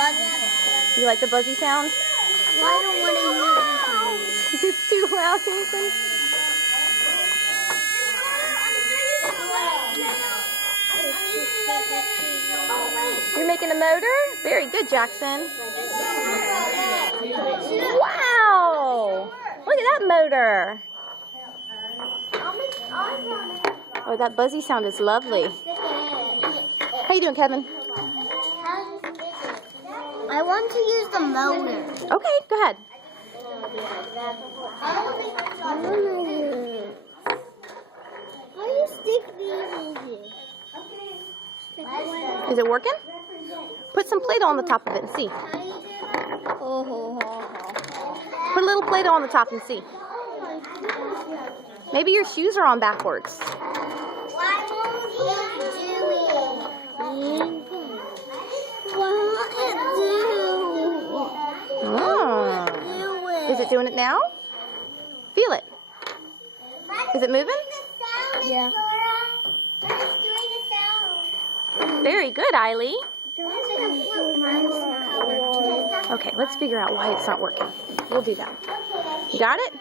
buzzy sound. You like the buzzy sound? Well, I don't want to use it. It's too loud, Nathan. You're making a motor? Very good, Jackson. Wow! Look at that motor. Oh, that buzzy sound is lovely. How you doing, Kevin? I want to use the motor. Okay, go ahead. How do you stick these in here? Is it working? Put some Play-Doh on the top of it and see. Put a little Play-Doh on the top and see. Maybe your shoes are on backwards. Why won't he do it? What will it do? Oh. Is it doing it now? Feel it. Is it moving? Yeah. Very good, Eiley. Okay, let's figure out why it's not working. We'll do that. You got it?